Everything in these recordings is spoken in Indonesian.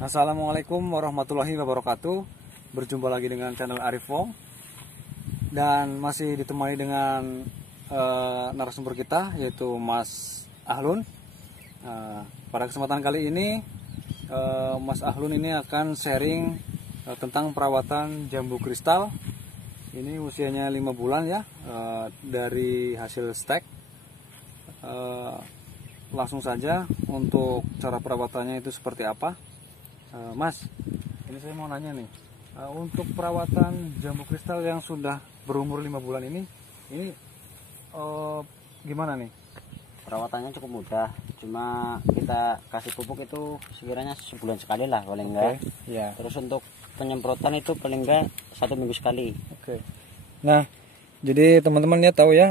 Assalamualaikum warahmatullahi wabarakatuh. Berjumpa lagi dengan channel Arif Wong dan masih ditemani dengan narasumber kita yaitu Mas Ahlun. Pada kesempatan kali ini Mas Ahlun ini akan sharing tentang perawatan jambu kristal. Ini usianya 5 bulan ya, dari hasil stek. Langsung saja untuk cara perawatannya itu seperti apa. Mas, ini saya mau nanya nih, untuk perawatan jambu kristal yang sudah berumur 5 bulan ini gimana nih? Perawatannya cukup mudah, cuma kita kasih pupuk itu sekiranya sebulan sekali lah paling enggak. Ya. Terus untuk penyemprotan itu paling enggak 1 minggu sekali. Oke. Nah, jadi teman-teman ya tahu ya,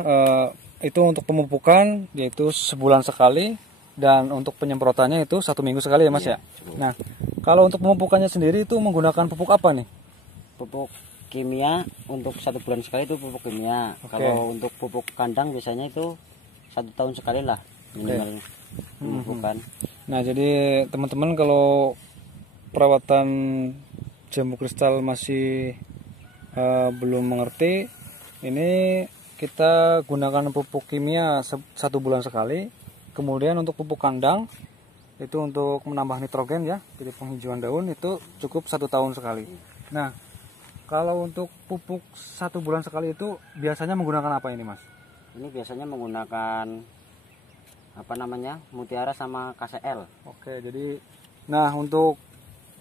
itu untuk pemupukan yaitu sebulan sekali dan untuk penyemprotannya itu 1 minggu sekali ya Mas ya. Nah, kalau untuk pemupukannya sendiri itu menggunakan pupuk apa nih? Pupuk kimia untuk 1 bulan sekali itu pupuk kimia. Kalau untuk pupuk kandang biasanya itu 1 tahun sekali lah minimal pemupukan. Nah, jadi teman-teman kalau perawatan jambu kristal masih belum mengerti, ini kita gunakan pupuk kimia 1 bulan sekali. Kemudian untuk pupuk kandang itu untuk menambah nitrogen ya, jadi penghijauan daun itu cukup 1 tahun sekali. Nah, kalau untuk pupuk 1 bulan sekali itu biasanya menggunakan apa ini Mas? Ini biasanya menggunakan Mutiara sama KCL. Oke, jadi nah untuk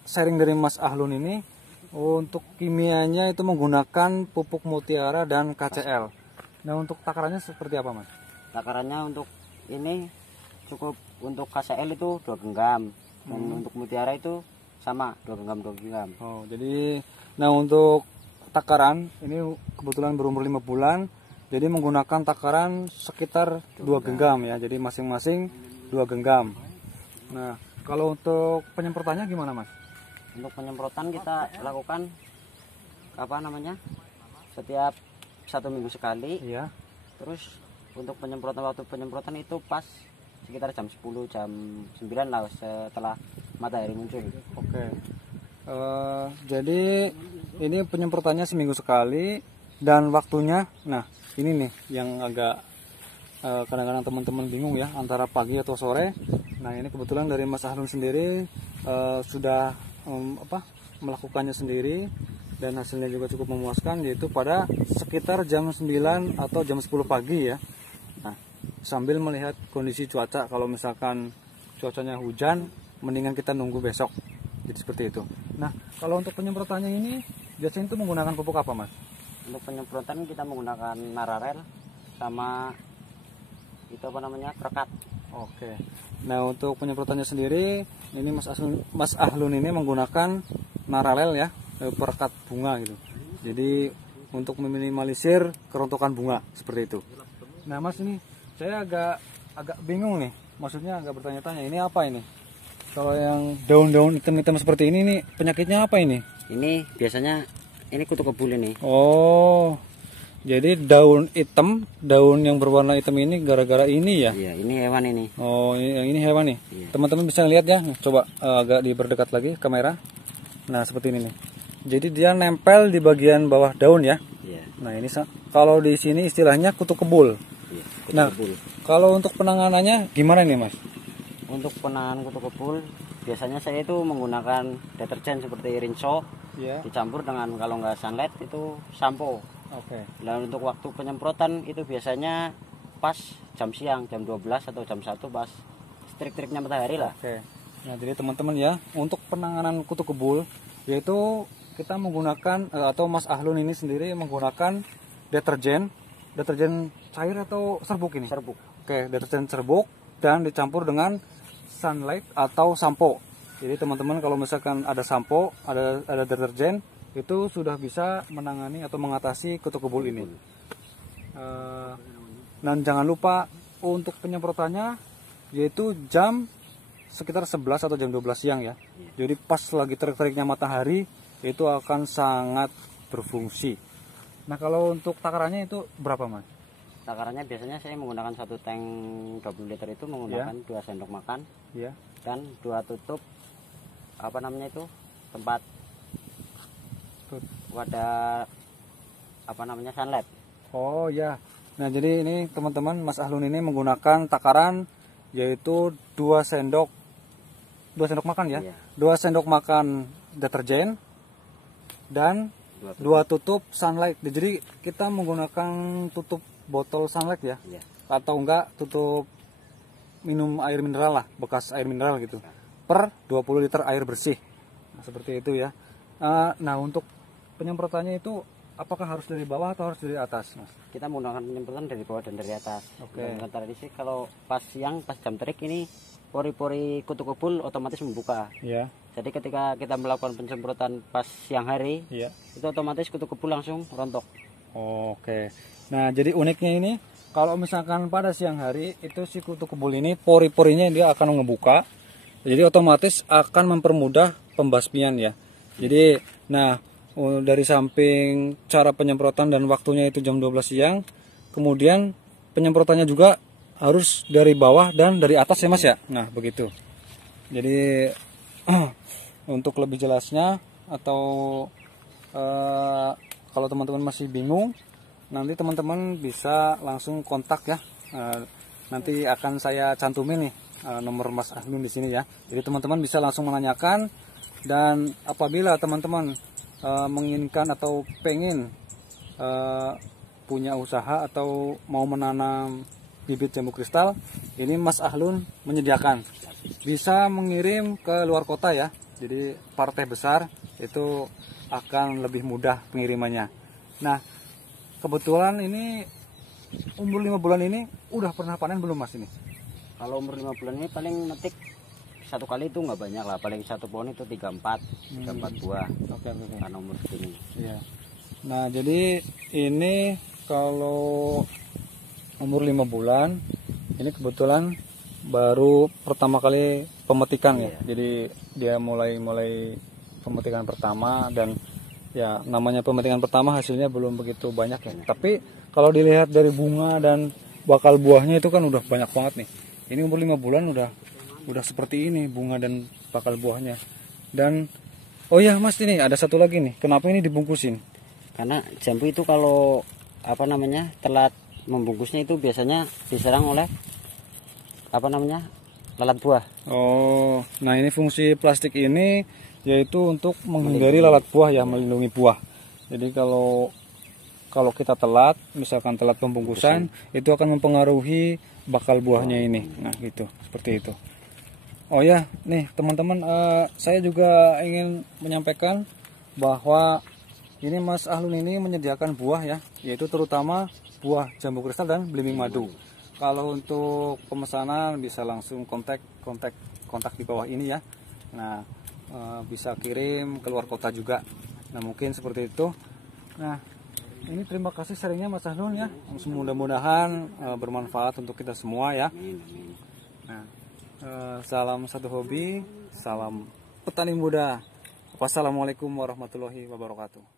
sharing dari Mas Ahlun ini, untuk kimianya itu menggunakan pupuk Mutiara dan KCL. Nah, untuk takarannya seperti apa Mas? Takarannya untuk ini cukup, untuk KCL itu 2 genggam dan untuk Mutiara itu sama 2 genggam. Oh, jadi nah untuk takaran ini kebetulan berumur 5 bulan, jadi menggunakan takaran sekitar 2 genggam ya, jadi masing-masing 2 genggam. Nah, kalau untuk penyemprotannya gimana Mas? Untuk penyemprotan kita lakukan setiap 1 minggu sekali. Iya. Terus untuk waktu penyemprotan itu pas sekitar jam 10 jam 9 lah setelah matahari muncul. Oke. Jadi ini penyemprotannya seminggu sekali dan waktunya, nah ini nih yang agak kadang-kadang teman-teman bingung ya antara pagi atau sore. Nah, ini kebetulan dari Mas Ahlun sendiri sudah melakukannya sendiri dan hasilnya juga cukup memuaskan, yaitu pada sekitar jam 9 atau jam 10 pagi ya. Nah, sambil melihat kondisi cuaca, kalau misalkan cuacanya hujan mendingan kita nunggu besok, jadi seperti itu. Nah, kalau untuk penyemprotannya ini biasanya itu menggunakan pupuk apa Mas? Untuk penyemprotan kita menggunakan Nararel sama Krekat. Oke. Nah, untuk penyemprotannya sendiri ini Mas Ahlun ini menggunakan Nararel ya, perekat bunga gitu. Jadi untuk meminimalisir kerontokan bunga seperti itu. Nah Mas, ini saya agak bingung nih, maksudnya agak bertanya-tanya, ini apa ini? Kalau yang daun-daun hitam-hitam seperti ini nih penyakitnya apa ini? Ini biasanya ini kutu kebul ini. Oh, jadi daun hitam, daun yang berwarna hitam ini gara-gara ini ya? Iya, ini hewan ini. Oh, ini hewan nih. Iya. Teman-teman bisa lihat ya, coba agak diperdekat lagi kamera. Nah, seperti ini nih. Jadi dia nempel di bagian bawah daun ya. Iya. Nah, ini kalau di sini istilahnya kutu kebul. Iya, kutu Nah, kebul. kalau untuk penanganannya gimana nih Mas? Untuk penanganan kutu kebul biasanya saya itu menggunakan deterjen seperti Rinso, Iya. dicampur dengan, kalau nggak sunlight itu sampo. Oke. Dan untuk waktu penyemprotan itu biasanya pas jam siang, jam 12 atau jam 1 pas terik-teriknya matahari lah. Oke. Nah, jadi teman-teman ya, untuk penanganan kutu kebul yaitu kita menggunakan atau Mas Ahlun ini sendiri menggunakan deterjen cair atau serbuk ini? Serbuk. Oke, deterjen serbuk dan dicampur dengan sunlight atau sampo. Jadi teman-teman kalau misalkan ada sampo, ada deterjen, itu sudah bisa menangani atau mengatasi kutu kebul ini. Dan jangan lupa untuk penyemprotannya yaitu jam sekitar 11 atau jam 12 siang ya. Jadi pas lagi terik-teriknya matahari itu akan sangat berfungsi. Nah, kalau untuk takarannya itu berapa Mas? Takarannya biasanya saya menggunakan 1 tank 20 liter itu menggunakan 2 sendok makan Ya. dan 2 tutup apa namanya itu tempat wadah apa namanya sunlight. Oh ya. Nah jadi ini teman-teman, Mas Ahlun ini menggunakan takaran yaitu 2 sendok makan ya. Iya. 2 sendok makan deterjen dan 2 tutup sunlight. Jadi kita menggunakan tutup botol sunlight ya. Iya. Atau enggak tutup minum air mineral lah, bekas air mineral gitu. Per 20 liter air bersih. Nah, seperti itu ya. Nah untuk penyemprotannya itu apakah harus dari bawah atau harus dari atas, Mas? Kita menggunakan penyemprotan dari bawah dan dari atas. Oke. Dan tradisi kalau pas siang, pas jam terik ini pori-pori kutu kebul otomatis membuka. Iya. Jadi ketika kita melakukan penyemprotan pas siang hari, Iya. itu otomatis kutu kebul langsung rontok. Oke. Nah, jadi uniknya ini kalau misalkan pada siang hari itu si kutu kebul ini pori-porinya dia akan ngebuka. Jadi otomatis akan mempermudah pembasmian ya. Jadi nah dari samping cara penyemprotan dan waktunya itu jam 12 siang, kemudian penyemprotannya juga harus dari bawah dan dari atas ya Mas ya. Nah, begitu. Jadi untuk lebih jelasnya atau kalau teman-teman masih bingung, nanti teman-teman bisa langsung kontak ya. Nanti akan saya cantumin nih nomor Mas Ahlun di sini ya. Jadi teman-teman bisa langsung menanyakan, dan apabila teman-teman menginginkan atau pengen punya usaha atau mau menanam bibit jambu kristal, ini Mas Ahlun menyediakan. Bisa mengirim ke luar kota ya. Jadi partai besar itu akan lebih mudah pengirimannya. Nah, kebetulan ini umur 5 bulan ini udah pernah panen belum Mas ini? Kalau umur 5 bulan ini paling metik satu kali itu nggak banyak lah, paling satu pohon itu 3-4 buah. Oke. Karena umur segini. Iya. Nah, jadi ini kalau umur 5 bulan ini kebetulan baru pertama kali pemetikan ya. Jadi dia mulai pemetikan pertama, dan ya namanya pemetikan pertama hasilnya belum begitu banyak ya. Tapi kalau dilihat dari bunga dan bakal buahnya itu kan udah banyak banget nih. Ini umur 5 bulan udah seperti ini bunga dan bakal buahnya. Dan oh ya Mas, ini ada satu lagi nih. Kenapa ini dibungkusin? Karena jambu itu kalau apa namanya telat membungkusnya itu biasanya diserang oleh apa namanya lalat buah. Oh, nah ini fungsi plastik ini yaitu untuk menghindari lalat buah ya, melindungi buah. Jadi kalau kita telat, misalkan telat pembungkusan, itu akan mempengaruhi bakal buahnya ini. Nah gitu, seperti itu. Oh ya, nih teman-teman, saya juga ingin menyampaikan bahwa ini Mas Ahlun ini menyediakan buah ya, yaitu terutama buah jambu kristal dan belimbing madu. Kalau untuk pemesanan bisa langsung kontak di bawah ini ya. Nah, bisa kirim ke luar kota juga. Nah, mungkin seperti itu. Nah, ini terima kasih sharingnya Mas Ahlun ya. Mudah-mudahan bermanfaat untuk kita semua ya. Nah, salam satu hobi, salam petani muda. Wassalamualaikum warahmatullahi wabarakatuh.